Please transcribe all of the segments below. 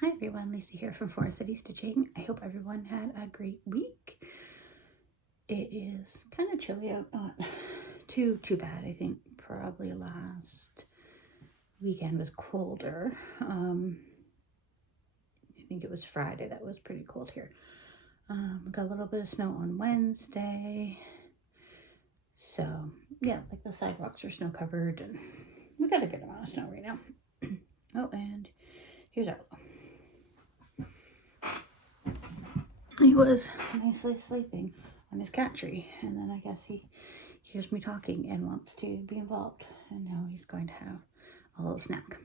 Hi everyone, Lisa here from Forest City Stitching. I hope everyone had a great week. It is kind of chilly out, not too bad. I think probably last weekend was colder. I think it was Friday that was pretty cold here. Got a little bit of snow on Wednesday. So yeah, like the sidewalks are snow covered and we got a good amount of snow right now. Oh, and here's our he was nicely sleeping on his cat tree, and then I guess he hears me talking and wants to be involved, and now he's going to have a little snack.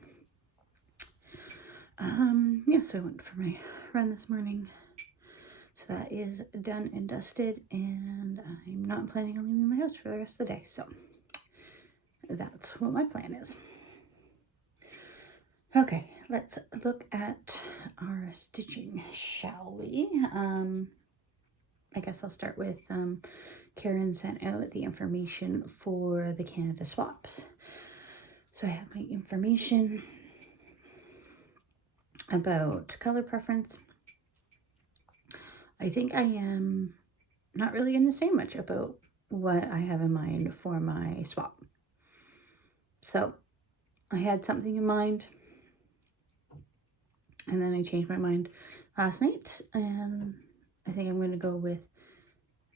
Yeah, so I went for my run this morning, so that is done and dusted, and I'm not planning on leaving the house for the rest of the day, so that's what my plan is. Okay, let's look at our stitching, shall we? I guess I'll start with Karen sent out the information for the Canada swaps. So I have my information about color preference. I think I am not really going to say much about what I have in mind for my swap. So I had something in mind, and then I changed my mind last night, and I think I'm going to go with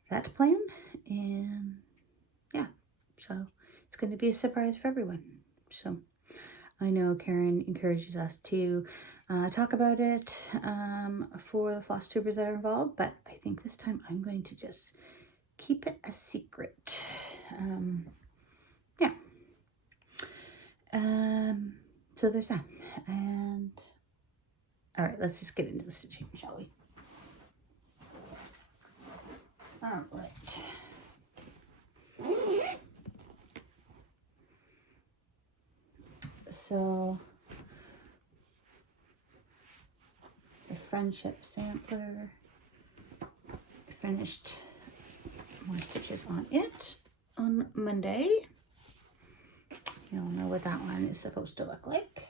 that plan, and yeah, so it's going to be a surprise for everyone. So I know Karen encourages us to talk about it for the Flosstubers that are involved, but I think this time I'm going to just keep it a secret. Yeah. So there's that. And all right, let's just get into the stitching, shall we? All right. So the friendship sampler, I finished more stitches on it on Monday. You'll know what that one is supposed to look like.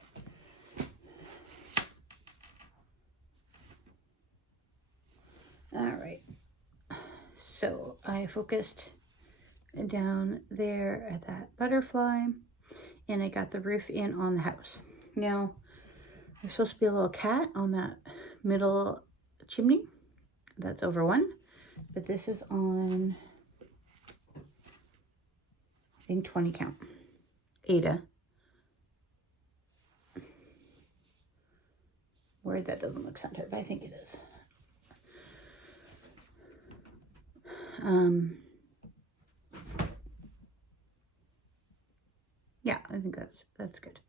All right, so I focused down there at that butterfly, and I got the roof in on the house. Now, there's supposed to be a little cat on that middle chimney. That's over one, but this is on, I think, 20 count. Ada. Word, that doesn't look centered, but I think it is. Yeah, I think that's good.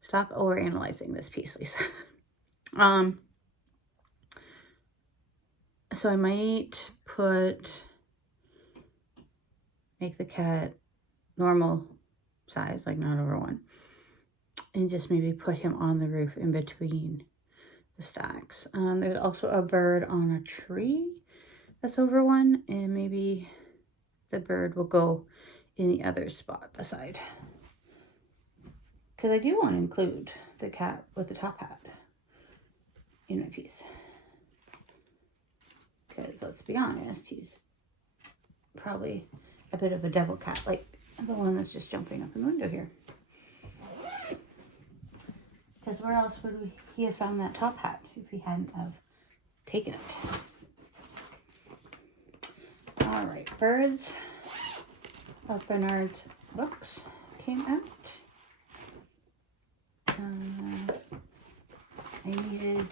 Stop overanalyzing this piece, Lisa. So I might make the cat normal size, like not over one, and just maybe put him on the roof in between the stacks. There's also a bird on a tree that's over one, and maybe the bird will go in the other spot beside. Because I do want to include the cat with the top hat in my piece. Because let's be honest, he's probably a bit of a devil cat, like the one that's just jumping up in the window here. Because where else would he have found that top hat if he hadn't have taken it? All right, Birds of Bernard's books came out. I needed,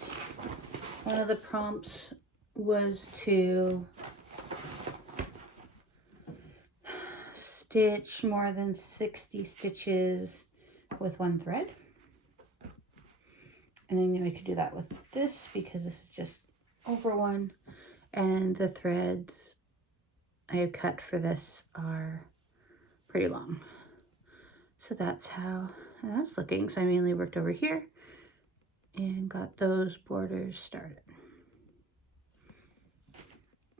one of the prompts was to stitch more than 60 stitches with one thread. And I knew I could do that with this because this is just over one, and the threads I have cut for this are pretty long. So that's how that's looking. So I mainly worked over here and got those borders started.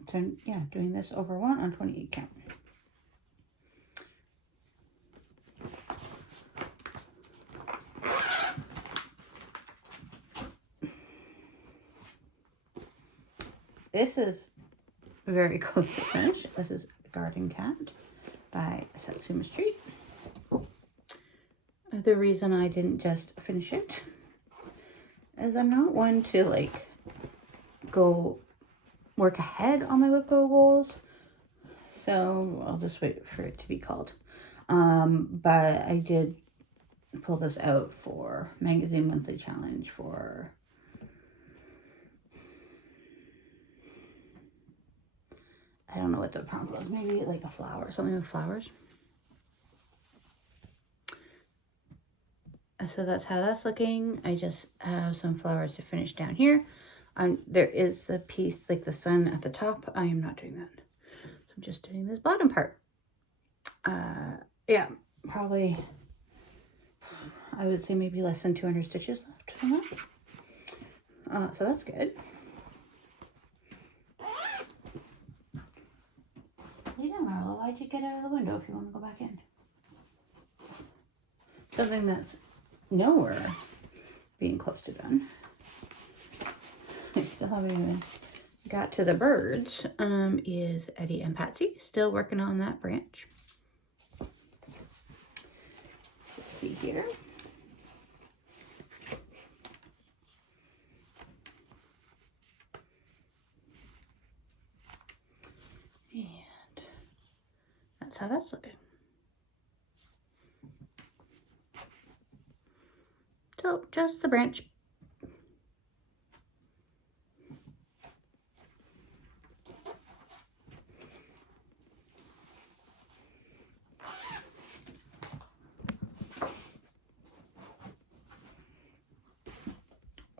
So yeah, doing this over one on 28 count. this is very close to finish. This is Garden Cat by Satsuma's Treat. The reason I didn't just finish it is I'm not one to like go work ahead on my Whip Go goals. So I'll just wait for it to be called. But I did pull this out for Magazine Monthly Challenge for I don't know what the prompt was. Maybe like a flower, something with flowers. So that's how that's looking. I just have some flowers to finish down here. There is the piece, like the sun at the top. I am not doing that. So I'm just doing this bottom part. Yeah, probably, I would say maybe less than 200 stitches left from that. So that's good. Lay down, Arlo. Why'd you get out of the window if you want to go back in? Something that's nowhere being close to done. I still haven't even got to the birds. Is Eddie and Patsy. Still working on that branch. Let's see here. And that's how that's looking. So just the branch.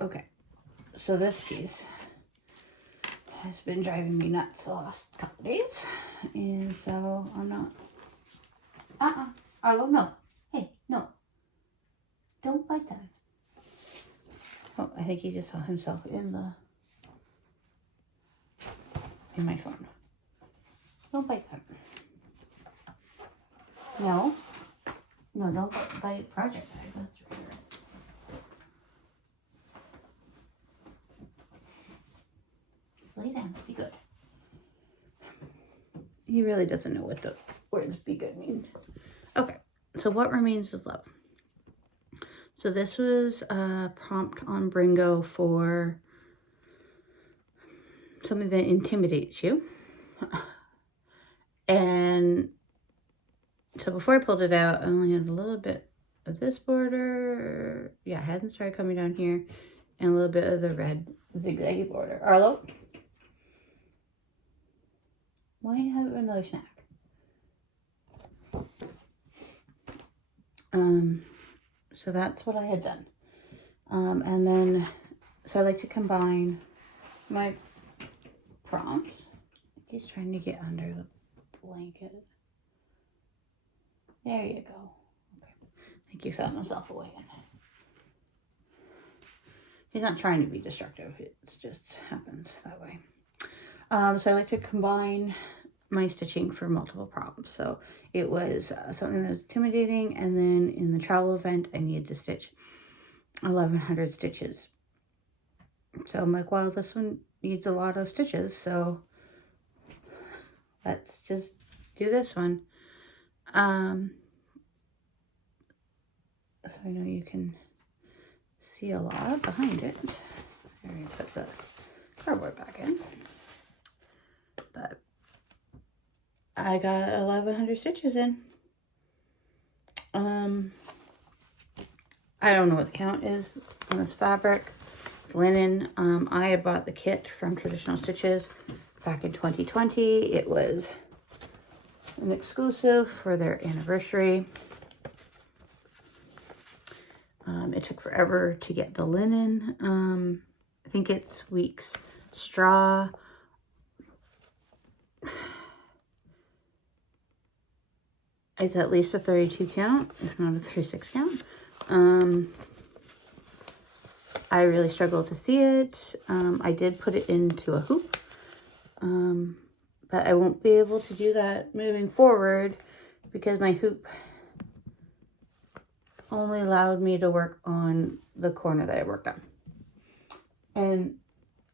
Okay, so this piece has been driving me nuts the last couple days, and so I'm not, Arlo, no, hey, no, don't bite that. Oh, I think he just saw himself in my phone. Don't bite that. No, don't bite Project Bag, that's for sure. Lay down, be good. He really doesn't know what the words be good mean. Okay, so what remains is love. So this was a prompt on Bringo for something that intimidates you. And so before I pulled it out, I only had a little bit of this border. Yeah, it hadn't started coming down here. And a little bit of the red zigzaggy border. Arlo? Why do you have another snack? So that's what I had done. And then, so I like to combine my prompts. He's trying to get under the blanket. There you go. Okay. I think he found himself a way in. He's not trying to be destructive. It just happens that way. So I like to combine my stitching for multiple prompts. So it was something that was intimidating, and then in the travel event, I needed to stitch 1,100 stitches. So I'm like, well, this one needs a lot of stitches, so let's just do this one. So I know you can see a lot behind it. There, you put the cardboard back in. But I got 1,100 stitches in. I don't know what the count is on this fabric. Linen. I had bought the kit from Traditional Stitches back in 2020. It was an exclusive for their anniversary. It took forever to get the linen. I think it's Weeks straw. It's at least a 32 count, if not a 36 count. I really struggled to see it. I did put it into a hoop, but I won't be able to do that moving forward because my hoop only allowed me to work on the corner that I worked on. And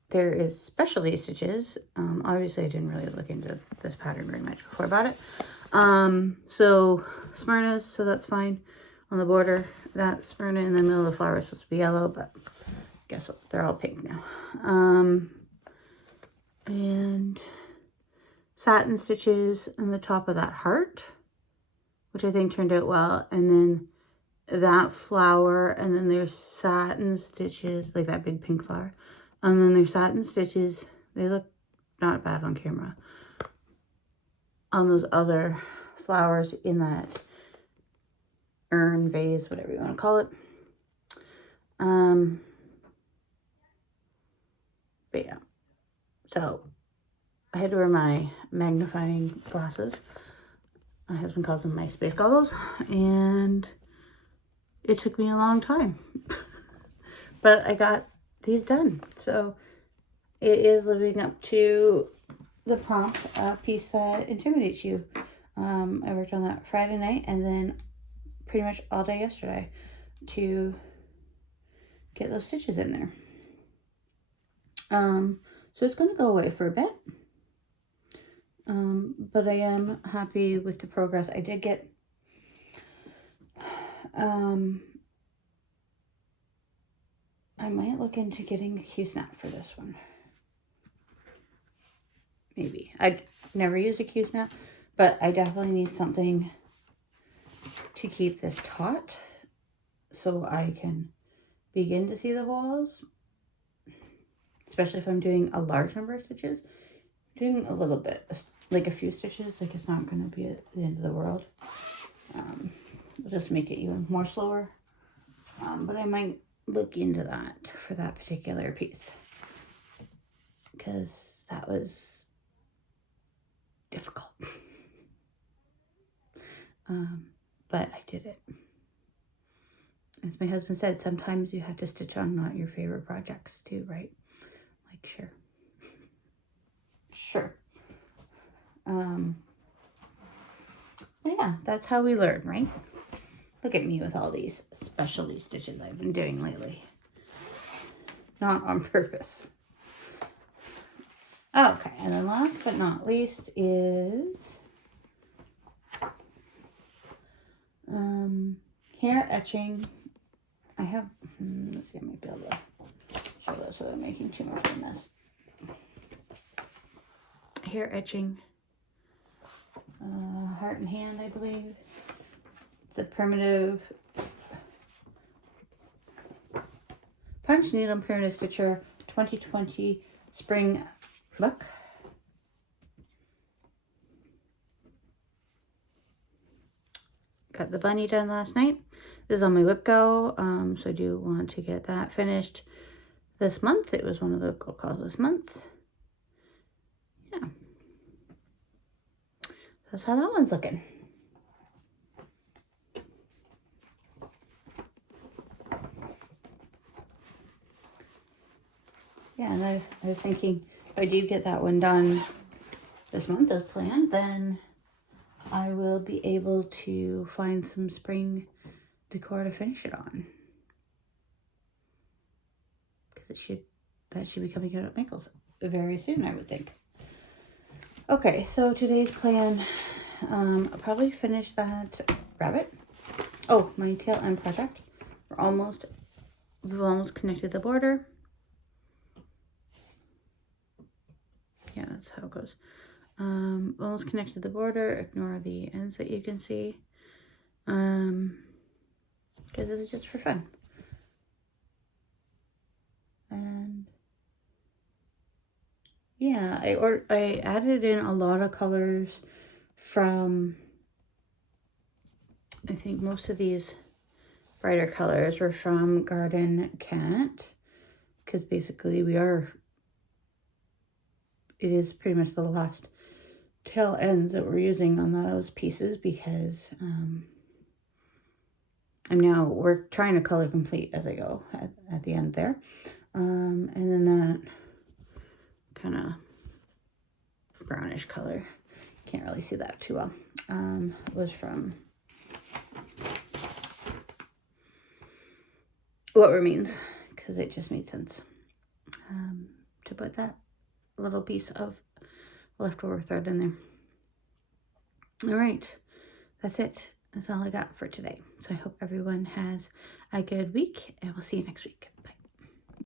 there is specialty stitches. Obviously I didn't really look into this pattern very much before I bought it. So Smyrna's, so that's fine. On the border, that's Smyrna. In the middle of the flower is supposed to be yellow, but guess what? They're all pink now. And satin stitches in the top of that heart, which I think turned out well. And then that flower, and then there's satin stitches, like that big pink flower. And then there's satin stitches. They look not bad on camera. On those other flowers in that urn, vase, whatever you want to call it. But yeah. So I had to wear my magnifying glasses. My husband calls them my space goggles. And it took me a long time. But I got these done. So it is living up to the prompt, piece that intimidates you. I worked on that Friday night and then pretty much all day yesterday to get those stitches in there. So it's going to go away for a bit. But I am happy with the progress. I did get, I might look into getting a Q-snap for this one. Maybe. I'd never used a Q-snap, but I definitely need something to keep this taut so I can begin to see the holes, especially if I'm doing a large number of stitches. Doing a little bit, like a few stitches, like it's not going to be at the end of the world. It'll just make it even more slower. But I might look into that for that particular piece, because that was difficult. But I did it. As my husband said, sometimes you have to stitch on not your favorite projects too, right? Like, sure. Sure. But yeah, that's how we learn, right? Look at me with all these specialty stitches I've been doing lately. Not on purpose. Okay, and then last but not least is hair etching. I have, let's see, I might be able to show this without making too much of a mess. Hair etching, heart and hand, I believe. It's a primitive punch needle and primitive stitcher 2020 spring look. Got the bunny done last night. This is on my whip go, so I do want to get that finished this month. It was one of the go calls this month. Yeah. That's how that one's looking. Yeah, and I was thinking if I do get that one done this month as planned, then I will be able to find some spring decor to finish it on. Because that should be coming out at Michael's very soon, I would think. Okay, so today's plan, I'll probably finish that rabbit. Oh, my tail end project. We've almost connected the border. Yeah, that's how it goes. Almost connected the border. Ignore the ends that you can see. Because this is just for fun. And yeah, I added in a lot of colors from, I think most of these brighter colors were from Garden Cat, because basically it is pretty much the last tail ends that we're using on those pieces, because we're trying to color complete as I go at the end there. And then that kind of brownish color, can't really see that too well, was from What Remains, because it just made sense to put that little piece of leftover thread in there. All right, that's it. That's all I got for today. So I hope everyone has a good week, and we'll see you next week.